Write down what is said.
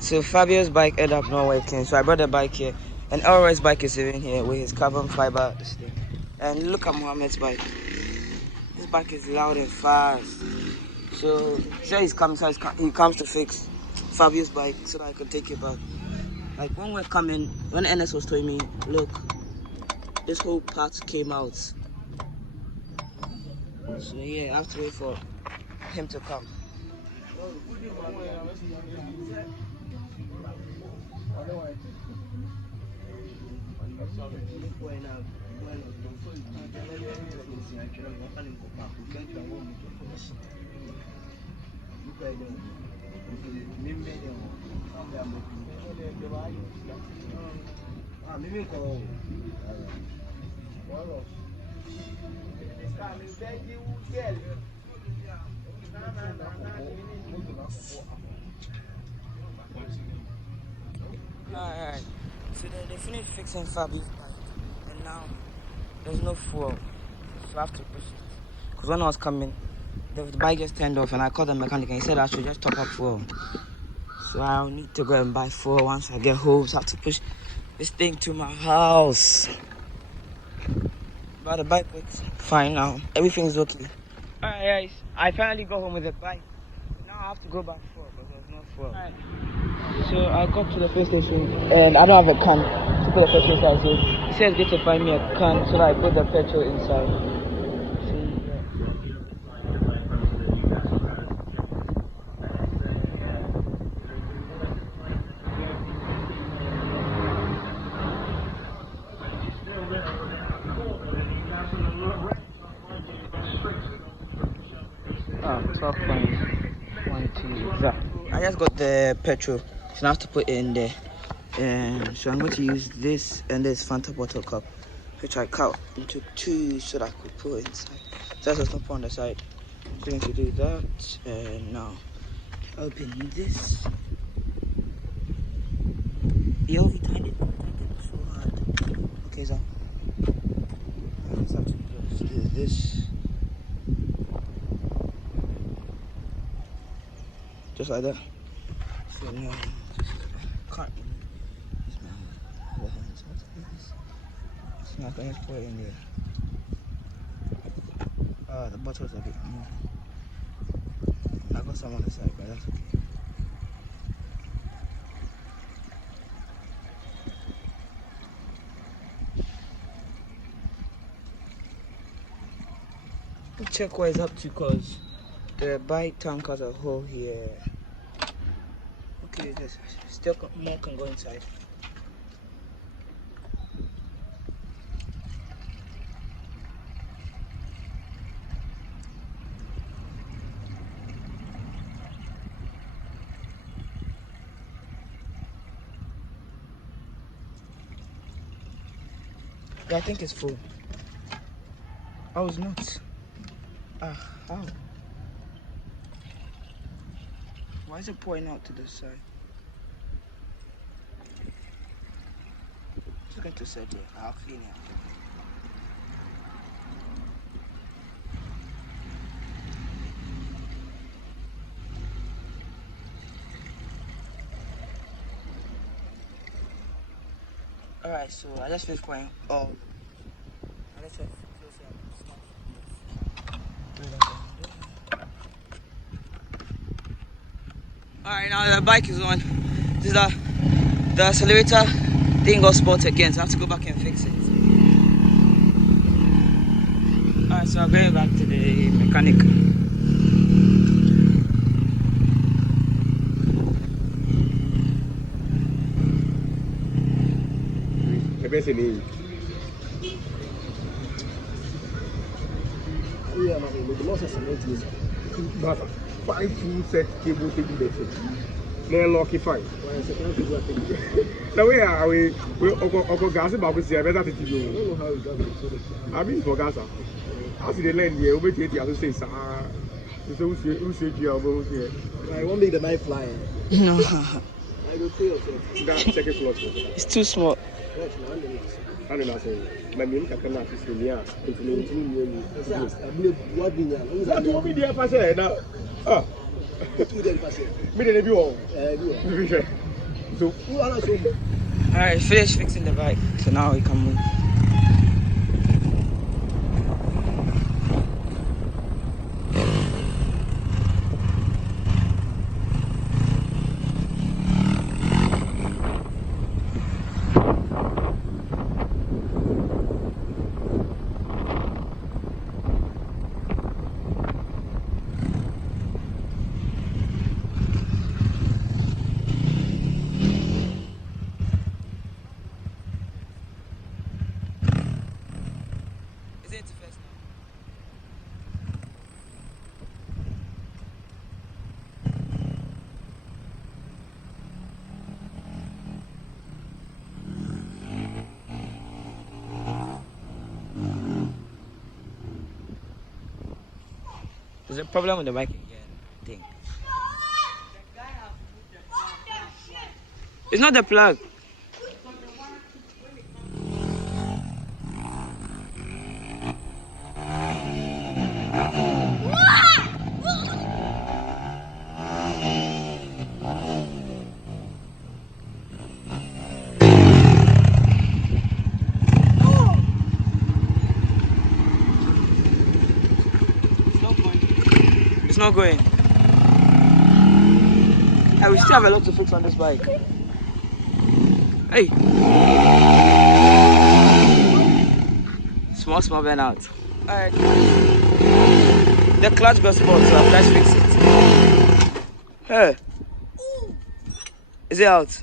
So Fabio's bike ended up not working, so I brought the bike here. And Elroy's bike is even here with his carbon fiber this thing. And look at Mohammed's bike. This bike is loud and fast. So he comes to fix Fabio's bike so that I could take it back. Like when we're coming, when NS was telling me, look, this whole part came out. So yeah, I have to wait for him to come. Alright, so they finished fixing Fabio's bike, and now there's no fuel, so I have to push it. Because when I was coming, the bike just turned off, and I called the mechanic and he said I should just top up fuel. So I'll need to go and buy fuel once I get home, so I have to push this thing to my house. But the bike works fine now, everything's okay. Alright guys, I finally got home with the bike. Now I have to go back fuel because there's no fuel. Alright. So I got to the first station and I don't have a can to put the petrol inside. So he says get to find me a can so that I put the petrol inside. So, 12.12 exactly. I just got the petrol. So I have to put it in there. So I'm going to use this and this Fanta bottle cup, which I cut into two so that I could put inside. So that's not on the side. I'm going to do that. And now open this. Yo, he tied it so hard. Okay, so I just have to close this. Just like that. So now can't use my other hands. So now I can just put it in there. The bottle's a bit more. I got some on the side, but that's okay. Check what it's up to, cause the bike tank has a hole here. Okay, there's still more can go inside. Yeah, I think it's full. Oh, it's not. How? Why is it pouring out to this side? Just going to set it. I'll clean it. Alright, so I just finished pouring. Oh. Let's have Alright, now the bike is on. This is the accelerator thing got spot again, so I have to go back and fix it. Alright, so I'm going back to the mechanic. Five full set cable taking the set. Then lucky fine. Now we gas about to see a better to do. I don't know how it does it. I mean for Gaza. I see the land here, over here, to say, who said you are both here? I won't make the knife fly. No. I will feel it. That's second floor. It's too small. I don't know. My name is Kakana. It's in here. It's in here. So who are so? Alright, finish fixing the bike. So now we can move. Is it first now? There's a problem with the bike again, I think. It's not the plug. It's not going. I will still have a lot to fix on this bike. Hey! Small burnout. Alright. The clutch got spoiled, so I'll fix it. Hey! Is it out?